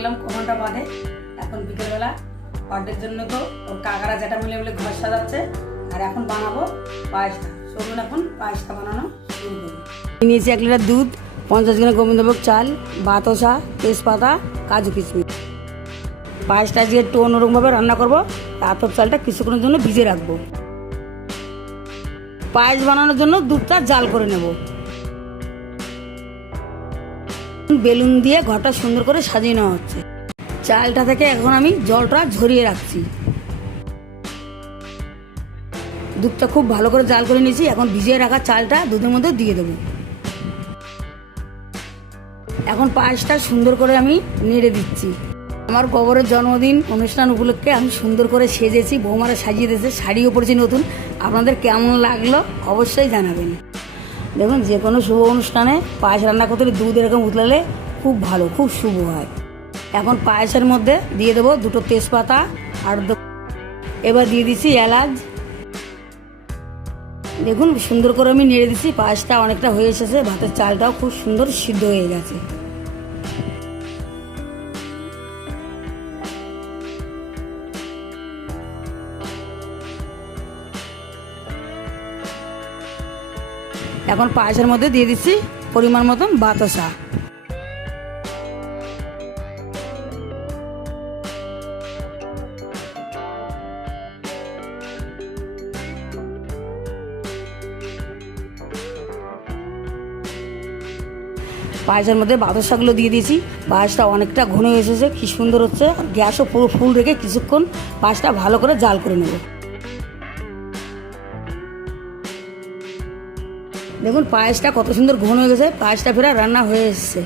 এলাম ক ঘণ্টা বাদে। এখন বিকেলবেলা বার্থডের জন্য তো ওর কাকারা যেটা মিলে মিলে ঘর সাজাচ্ছে, আর এখন বানাবো পায়েসটা। চলুন এখন পায়েসটা বানানো শুরু করি। নিয়েছি এক লিটার দুধ, পঞ্চাশ গ্রাম গোবিন্দভোগ চাল, বাতাসা, তেজপাতা, কাজু কিশমিশ। পায়েসটা আজকে একটু অন্যরকমভাবে রান্না করব আতপ চালটা কিছুক্ষণের জন্য ভিজে রাখব। পায়েস বানানোর জন্য দুধটা জাল করে নেব। বেলুন দিয়ে ঘরটা সুন্দর করে সাজিয়ে নেওয়া হচ্ছে। চালটা থেকে এখন আমি জলটা ঝরিয়ে রাখছি। দুধটা খুব ভালো করে জাল করে নিয়েছি, এখন ভিজিয়ে রাখা চালটা দুধের মধ্যে দিয়ে দেবো। এখন পায়েসটা সুন্দর করে আমি নেড়ে দিচ্ছি। আমার গোবরের জন্মদিন অনুষ্ঠান উপলক্ষে আমি সুন্দর করে সেজেছি, বৌমারা সাজিয়ে দিয়েছে, শাড়িও পরেছি নতুন। আপনাদের কেমন লাগল অবশ্যই জানাবেন। দেখুন যে কোনো শুভ অনুষ্ঠানে পায়েস রান্না করতে হলে দুধ এরকম উতলালে খুব ভালো, খুব শুভ হয়। এখন পায়েসের মধ্যে দিয়ে দেবো দুটো তেজপাতা আর এবার দিয়ে দিছি এলাচ। দেখুন, সুন্দর করে আমি নেড়ে দিচ্ছি পায়েসটা অনেকটা হয়ে এসেছে, ভাতের চালটাও খুব সুন্দর সিদ্ধ হয়ে গেছে। এখন পায়েসের মধ্যে দিয়ে দিচ্ছি পরিমাণ মতন বাতাসা। পায়েসের মধ্যে বাতাসাগুলো দিয়ে দিয়েছি। পায়েসটা অনেকটা ঘন এসেছে, কি সুন্দর হচ্ছে। গ্যাসও পুরো ফুল রেখে কিছুক্ষণ পায়েসটা ভালো করে জাল করে নেব। দেখুন, পায়েসটা কত সুন্দর ঘন হয়ে গেছে, পায়েসটা ফেরা রান্না হয়ে এসছে।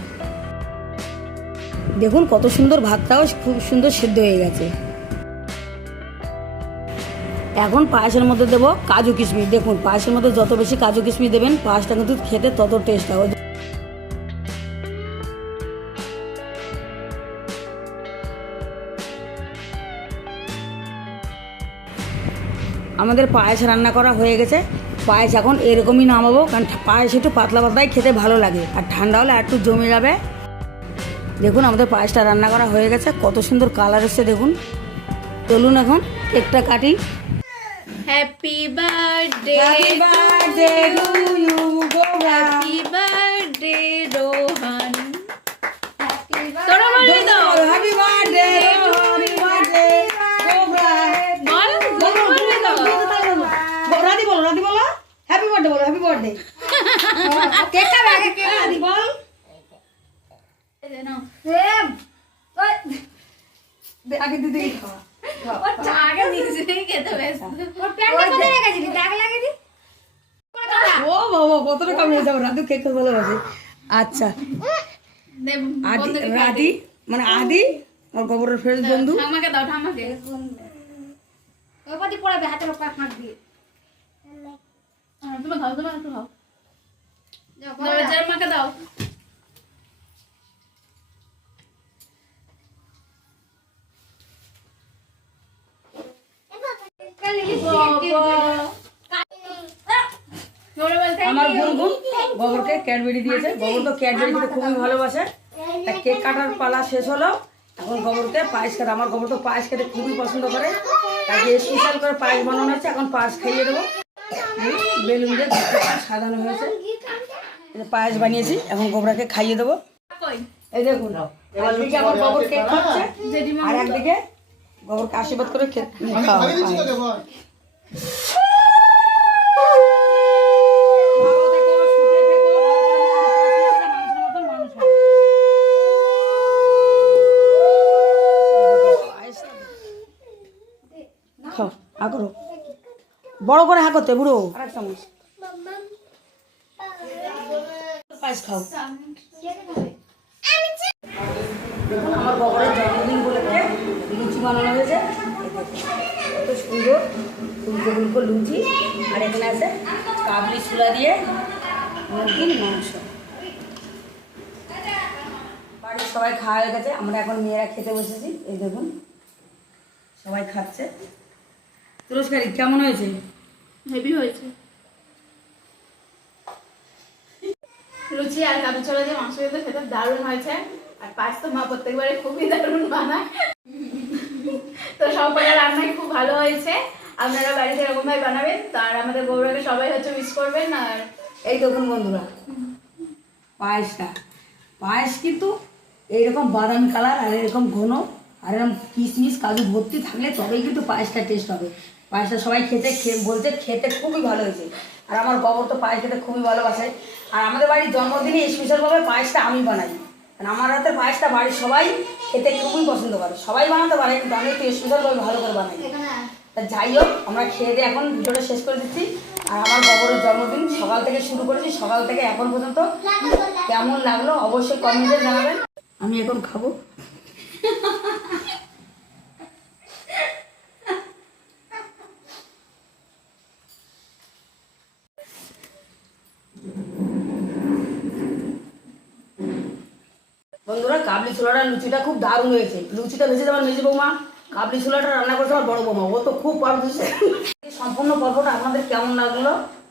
দেখুন, কত সুন্দর ভাতটাও খুব সুন্দর সিদ্ধ হয়ে গেছে। এখন পায়েসের মধ্যে দেবো কাজু কিশমিশ। দেখুন, পায়েসের মধ্যে যত বেশি কাজু কিশমিশ দেবেন, পায়েসটা কিন্তু খেতে তত টেস্ট হবে আমাদের পায়েস রান্না করা হয়ে গেছে। পায়েস এখন এরকমই নামাবো কারণ পায়েস একটু পাতলা পাতলাই খেতে ভালো লাগে। আর ঠান্ডা হলে একটু জমে যাবে। দেখুন আমাদের পায়েসটা রান্না করা হয়ে গেছে কত সুন্দর কালার এসছে দেখুন। চলুন এখন কেকটা কাটি। Happy birthday birthday to you, happy birthday Rohan তোরা বলে দাও Happy birthday, happy birthday, Gora. বল তোরা বলে দাও রাধি বলো রাধি বলো হ্যাপি বার্থডে বলো হ্যাপি বার্থডে কেক খাবে আগে কেক রাধি বল দে, আগে দিদি খাওয়া। আগে নিজেই খেতে ব্যস্ত। ও বাবা কতটা কমে যাব রাধু খেতে ভালোবাসে। আচ্ছা। আদি রাধি মানে আদি গোবরের ফ্রেন্ড বন্ধু। ঠাম্মাকে দাও ঠাম্মাকে হ্যাঁ, তুমি খাও তুমি একটু খাও। দাও যার মাকে দাও। আমার. গুনগুন গোবরকে ক্যাডবেরি দিয়েছে। গোবর তো ক্যাডবেরি খেতে খুবই ভালোবাসে। তা কেক কাটার পালা শেষ হলো। এখন গোবরকে পায়েস খেতে আমার গোবর তো পায়েস খেতে খুবই পছন্দ করে। তাকে স্পেশাল করে পায়েস বানানো হয়েছে এখন পায়েস খাইয়ে দেবো। বেলুন দিয়ে সাজানো হয়েছে। পায়েস বানিয়েছি এখন গোবরাকে খাইয়ে দেবো। এই দেখুন একদিকে আমার গোবর কেক খাচ্ছে। আর একদিকে গোবরকে আশীর্বাদ করে খেত খাওয়া হয় পায়েস। ভালো থেকো, সুখে থেকো, ভালো করে মানুষের মতন মানুষ হও। খাও হা করো। বড় করে হা করতে বুড়ো। আর এক চামচ পায়েস খাও আমার জন্মদিন লুচি বানানো হয়েছে। সুন্দর। ফুলকো ফুলকো লুচি। আর এখানে আছে কাবলি দিয়ে মুরগির মাংস। বাড়ির সবাই খাওয়া হয়ে গেছে। আমরা এখন মেয়েরা খেতে বসেছি। এই দেখুন সবাই খাচ্ছে। তুরস্কারি কেমন হয়েছে? হেভি হয়েছে। লুচি আর কাবি চলে দিয়ে মাংস খেতে দারুণ হয়েছে। আর পাঁচ তো মা প্রত্যেকবারে খুবই দারুণ বানায়। তো রান্নাই খুব ভালো হয়েছে। আপনারা বাড়িতে বানাবেন তো আর আমাদের গৌরকে সবাই হচ্ছে মিস করবেন আর এই দেখুন বন্ধুরা। পায়েসটা। পায়েস কিন্তু এইরকম বাদামি কালার আর এরকম ঘন আর এরকম কিশমিশ কাজু ভর্তি থাকলে তবেই কিন্তু পায়েসটা টেস্ট হবে। পায়েসটা সবাই খেতে বলছে খেতে খুবই ভালো হয়েছে। আর আমার গবর তো পায়েস খেতে খুবই ভালোবাসে। আর আমাদের বাড়ির জন্মদিনে স্পেশালভাবে পায়েসটা আমি বানাই। আর আমার হাতে পায়েসটা বাড়ির সবাই খেতে খুবই পছন্দ করে। সবাই বানাতে পারে, কিন্তু আমি একটু স্পেশালভাবে ভালো করে বানাই। তা যাই হোক, আমরা খেয়ে দিয়ে এখন ভিডিওটা শেষ করে দিচ্ছি। আর আমার গবরের জন্মদিন সকাল থেকে শুরু করেছি। সকাল থেকে এখন পর্যন্ত কেমন লাগল অবশ্যই কমেন্টে জানাবেন। আমি এখন খাব। বন্ধুরা কাবলি ছোলাটা লুচিটা খুব দারুণ হয়েছে। লুচিটা ভেজে আমার মেজে বৌমা, কাবলি ছোলাটা রান্না করছে আমার বড় বৌমা। ও তো খুব পারদর্শী সম্পূর্ণ পর্বটা আপনাদের কেমন লাগল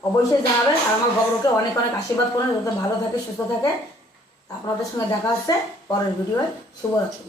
অবশ্যই জানাবেন। আর আমার গবরকে অনেক অনেক আশীর্বাদ করেন, যাতে ভালো থাকে, সুস্থ থাকে। আপনাদের সঙ্গে দেখা হচ্ছে পরের ভিডিওয়। শুভরাত্রি।